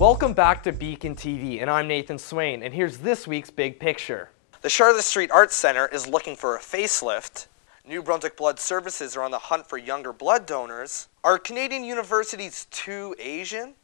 Welcome back to Beacon TV, and I'm Nathan Swain, and here's this week's Big Picture. The Charlotte Street Arts Center is looking for a facelift. New Brunswick Blood Services are on the hunt for younger blood donors. Are Canadian universities too Asian?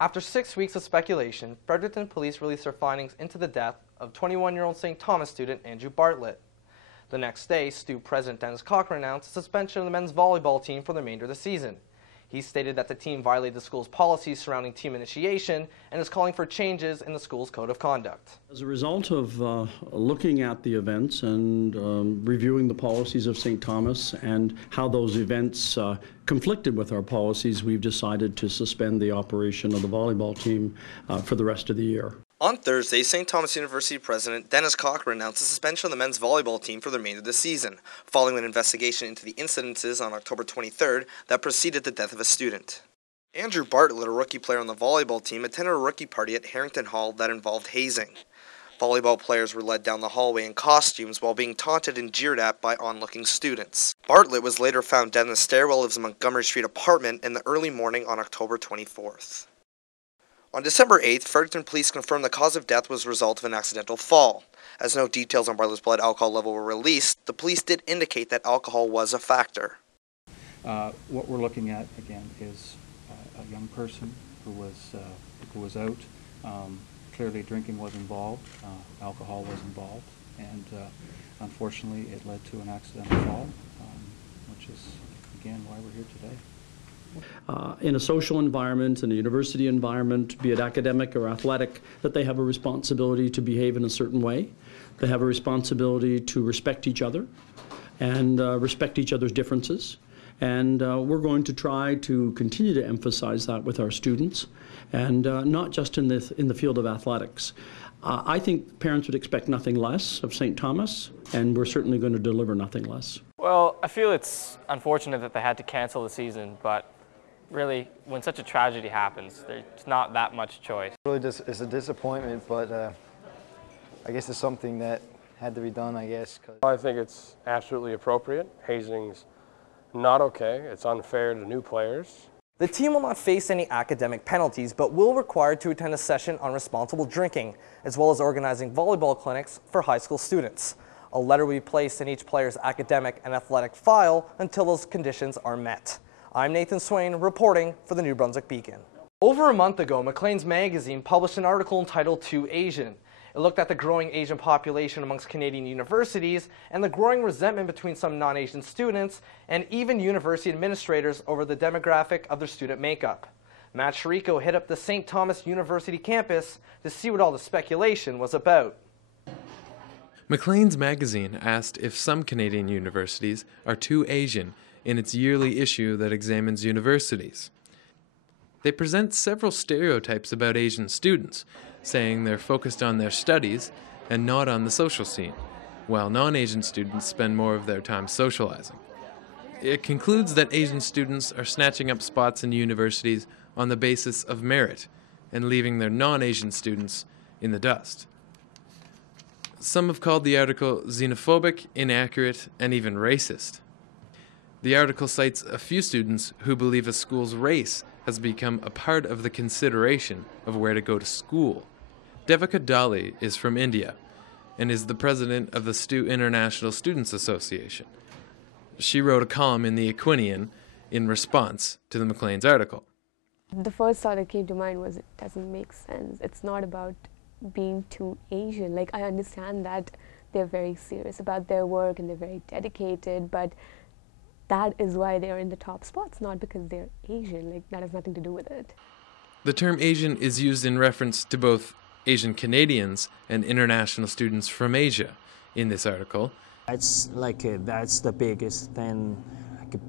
After 6 weeks of speculation, Fredericton police released their findings into the death of 21-year-old St. Thomas student Andrew Bartlett. The next day, STU President Dennis Cochran announced a suspension of the men's volleyball team for the remainder of the season. He stated that the team violated the school's policies surrounding team initiation and is calling for changes in the school's code of conduct. As a result of looking at the events and reviewing the policies of St. Thomas and how those events conflicted with our policies, we've decided to suspend the operation of the volleyball team for the rest of the year. On Thursday, St. Thomas University President Dennis Cochran announced a suspension of the men's volleyball team for the remainder of the season, following an investigation into the incidences on October 23rd that preceded the death of a student. Andrew Bartlett, a rookie player on the volleyball team, attended a rookie party at Harrington Hall that involved hazing. Volleyball players were led down the hallway in costumes while being taunted and jeered at by onlooking students. Bartlett was later found dead in the stairwell of his Montgomery Street apartment in the early morning on October 24th. On December 8th, Fredericton police confirmed the cause of death was a result of an accidental fall. As no details on Bartlett's blood alcohol level were released, the police did indicate that alcohol was a factor. What we're looking at, again, is a young person who was out. Clearly drinking was involved, alcohol was involved, and unfortunately it led to an accidental fall, which is, again, why we're here today. In a social environment, in a university environment, be it academic or athletic, that they have a responsibility to behave in a certain way. They have a responsibility to respect each other and respect each other's differences. And we're going to try to continue to emphasize that with our students, and not just in the field of athletics. I think parents would expect nothing less of St. Thomas, and we're certainly going to deliver nothing less. Well, I feel it's unfortunate that they had to cancel the season, but really, when such a tragedy happens, there's not that much choice. Really, it's a disappointment, but I guess it's something that had to be done, I guess. I think it's absolutely appropriate. Hazing's not okay. It's unfair to new players. The team will not face any academic penalties, but will require to attend a session on responsible drinking, as well as organizing volleyball clinics for high school students. A letter will be placed in each player's academic and athletic file until those conditions are met. I'm Nathan Swain, reporting for the New Brunswick Beacon. Over a month ago, Maclean's magazine published an article entitled Too Asian. It looked at the growing Asian population amongst Canadian universities and the growing resentment between some non-Asian students and even university administrators over the demographic of their student makeup. Matt Chirico hit up the St. Thomas University campus to see what all the speculation was about. Maclean's magazine asked if some Canadian universities are too Asian in its yearly issue that examines universities. They present several stereotypes about Asian students, saying they're focused on their studies and not on the social scene, while non-Asian students spend more of their time socializing. It concludes that Asian students are snatching up spots in universities on the basis of merit and leaving their non-Asian students in the dust. Some have called the article xenophobic, inaccurate, and even racist. The article cites a few students who believe a school's race has become a part of the consideration of where to go to school. Devika Dali is from India and is the president of the STU International Students Association. She wrote a column in the Equinian in response to the Maclean's article. The first thought that came to mind was it doesn't make sense. It's not about being too Asian. Like, I understand that they're very serious about their work and they're very dedicated, but that is why they are in the top spots, not because they're Asian. Like, that has nothing to do with it. The term Asian is used in reference to both Asian Canadians and international students from Asia in this article. It's like that's the biggest thing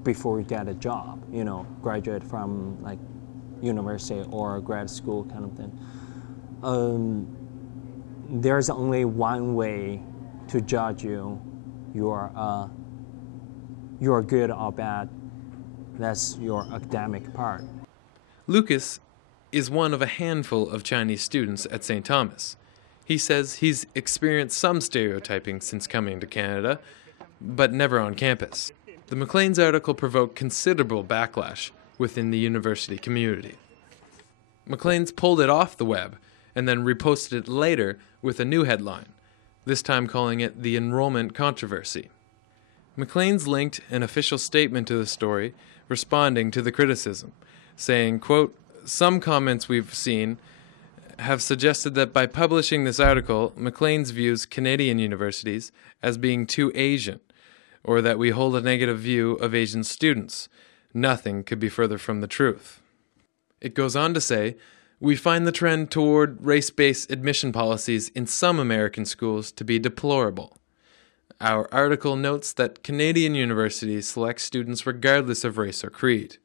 before you get a job, you know, graduate from like university or grad school kind of thing. There's only one way to judge you. You're good or bad. That's your academic part. Lucas is one of a handful of Chinese students at St. Thomas. He says he's experienced some stereotyping since coming to Canada, but never on campus. The Maclean's article provoked considerable backlash within the university community. Maclean's pulled it off the web and then reposted it later with a new headline, this time calling it the enrollment controversy. Maclean's linked an official statement to the story responding to the criticism, saying, quote, "Some comments we've seen have suggested that by publishing this article, Maclean's views Canadian universities as being too Asian, or that we hold a negative view of Asian students. Nothing could be further from the truth." It goes on to say, "We find the trend toward race-based admission policies in some American schools to be deplorable. Our article notes that Canadian universities select students regardless of race or creed.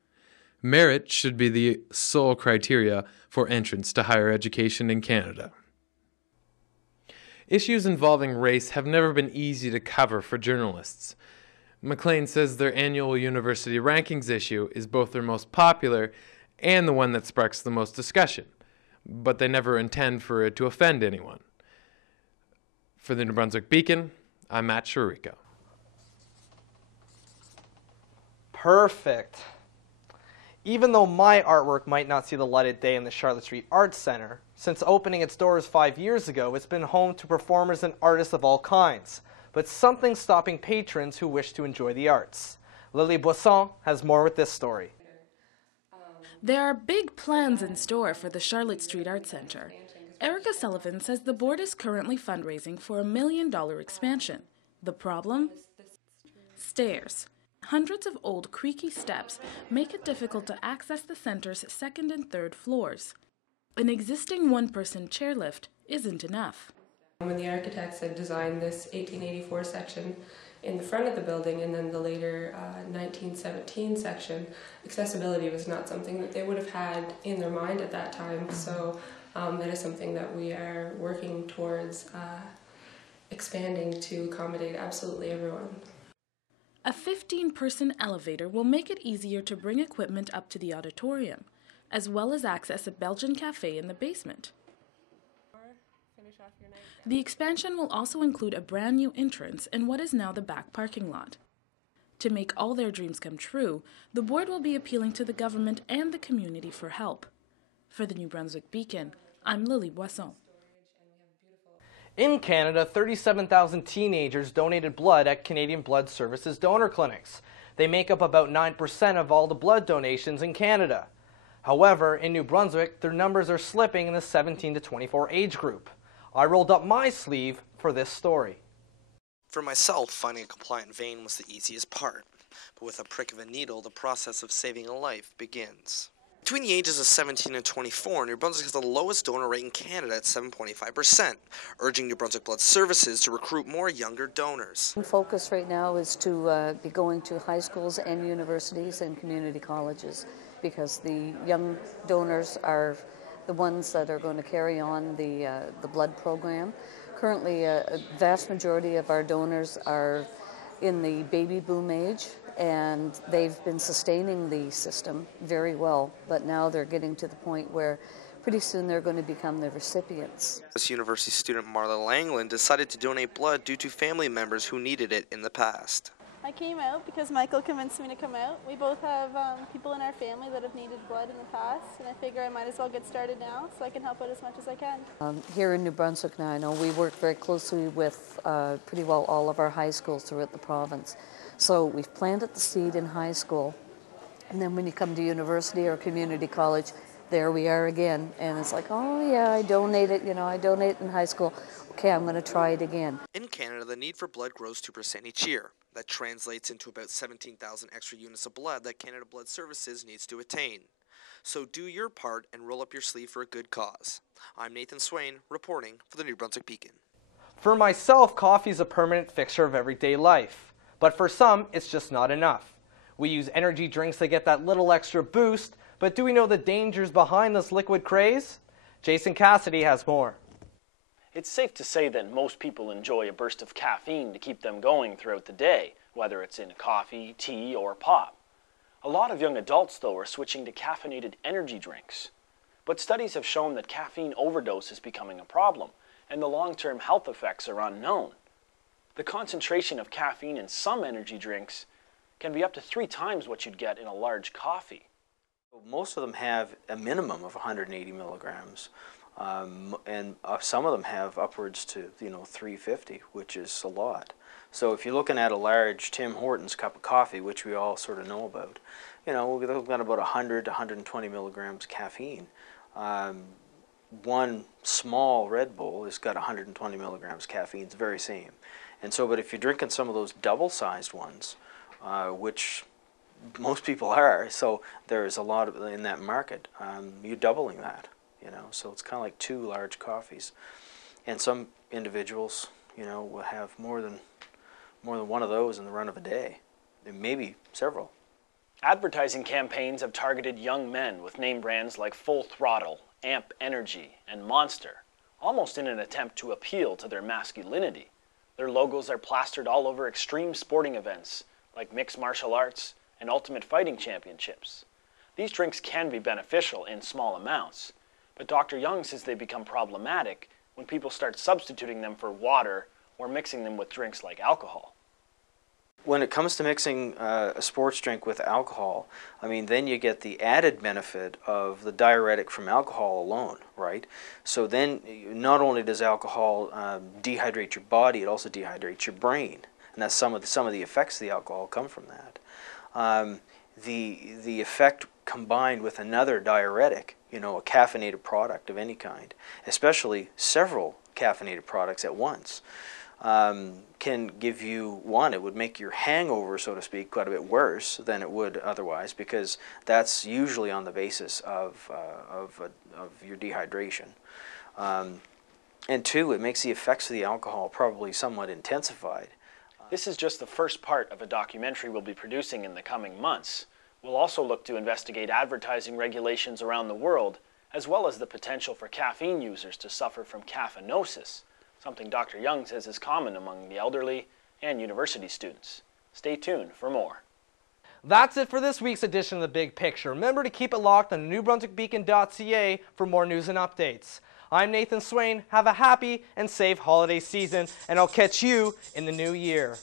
Merit should be the sole criteria for entrance to higher education in Canada." Issues involving race have never been easy to cover for journalists. Maclean says their annual university rankings issue is both their most popular and the one that sparks the most discussion, but they never intend for it to offend anyone. For the New Brunswick Beacon, I'm Matt Chirico. Perfect. Even though my artwork might not see the light of day in the Charlotte Street Arts Centre, since opening its doors 5 years ago, it's been home to performers and artists of all kinds. But something's stopping patrons who wish to enjoy the arts. Lily Boisson has more with this story. There are big plans in store for the Charlotte Street Arts Centre. Erica Sullivan says the board is currently fundraising for $1 million expansion. The problem? Stairs. Hundreds of old creaky steps make it difficult to access the center's second and third floors. An existing one-person chairlift isn't enough. When the architects had designed this 1884 section in the front of the building and then the later 1917 section, accessibility was not something that they would have had in their mind at that time. So that is something that we are working towards expanding to accommodate absolutely everyone. A 15-person elevator will make it easier to bring equipment up to the auditorium, as well as access a Belgian cafe in the basement. The expansion will also include a brand new entrance in what is now the back parking lot. To make all their dreams come true, the board will be appealing to the government and the community for help. For the New Brunswick Beacon, I'm Lily Boisson. In Canada, 37,000 teenagers donated blood at Canadian Blood Services donor clinics. They make up about 9% of all the blood donations in Canada. However, in New Brunswick, their numbers are slipping in the 17 to 24 age group. I rolled up my sleeve for this story. For myself, finding a compliant vein was the easiest part. But with a prick of a needle, the process of saving a life begins. Between the ages of 17 and 24, New Brunswick has the lowest donor rate in Canada at 7.5%, urging New Brunswick Blood Services to recruit more younger donors. The focus right now is to be going to high schools and universities and community colleges, because the young donors are the ones that are going to carry on the blood program. Currently, a vast majority of our donors are in the baby boom age, and they've been sustaining the system very well, but now they're getting to the point where pretty soon they're going to become the recipients. This university student, Marla Langland, decided to donate blood due to family members who needed it in the past. I came out because Michael convinced me to come out. We both have people in our family that have needed blood in the past, and I figure I might as well get started now so I can help out as much as I can. Here in New Brunswick now, I know we work very closely with pretty well all of our high schools throughout the province. So we've planted the seed in high school, and then when you come to university or community college, there we are again. And it's like, oh yeah, I donated, I donate in high school. Okay, I'm going to try it again. In Canada, the need for blood grows 2% each year. That translates into about 17,000 extra units of blood that Canada Blood Services needs to attain. So do your part and roll up your sleeve for a good cause. I'm Nathan Swain, reporting for the New Brunswick Beacon. For myself, coffee is a permanent fixture of everyday life. But for some, it's just not enough. We use energy drinks to get that little extra boost, but do we know the dangers behind this liquid craze? Jason Cassidy has more. It's safe to say that most people enjoy a burst of caffeine to keep them going throughout the day, whether it's in coffee, tea, or pop. A lot of young adults, though, are switching to caffeinated energy drinks. But studies have shown that caffeine overdose is becoming a problem, and the long-term health effects are unknown. The concentration of caffeine in some energy drinks can be up to 3 times what you'd get in a large coffee. Most of them have a minimum of 180 milligrams, and some of them have upwards to 350, which is a lot. So if you're looking at a large Tim Hortons cup of coffee, which we all sort of know about, we've got about 100 to 120 milligrams caffeine. One small Red Bull has got 120 milligrams caffeine. It's the very same. And so, but if you're drinking some of those double-sized ones, which most people are, so there's a lot of in that market, you're doubling that, so it's kind of like 2 large coffees. And some individuals, will have more than one of those in the run of a day, and maybe several. Advertising campaigns have targeted young men with name brands like Full Throttle, Amp Energy, and Monster, almost in an attempt to appeal to their masculinity. Their logos are plastered all over extreme sporting events like mixed martial arts and ultimate fighting championships. These drinks can be beneficial in small amounts, but Dr. Young says they become problematic when people start substituting them for water or mixing them with drinks like alcohol. When it comes to mixing a sports drink with alcohol, then you get the added benefit of the diuretic from alcohol alone, right? So then not only does alcohol dehydrate your body, it also dehydrates your brain. And that's some of the effects of the alcohol come from that. The effect combined with another diuretic, a caffeinated product of any kind, especially several caffeinated products at once, can give you, it would make your hangover, so to speak, quite a bit worse than it would otherwise, because that's usually on the basis of your dehydration. And 2, it makes the effects of the alcohol probably somewhat intensified. This is just the first part of a documentary we'll be producing in the coming months. We'll also look to investigate advertising regulations around the world, as well as the potential for caffeine users to suffer from caffeinosis, something Dr. Young says is common among the elderly and university students. Stay tuned for more. That's it for this week's edition of The Big Picture. Remember to keep it locked on NewBrunswickBeacon.ca for more news and updates. I'm Nathan Swain. Have a happy and safe holiday season, and I'll catch you in the new year.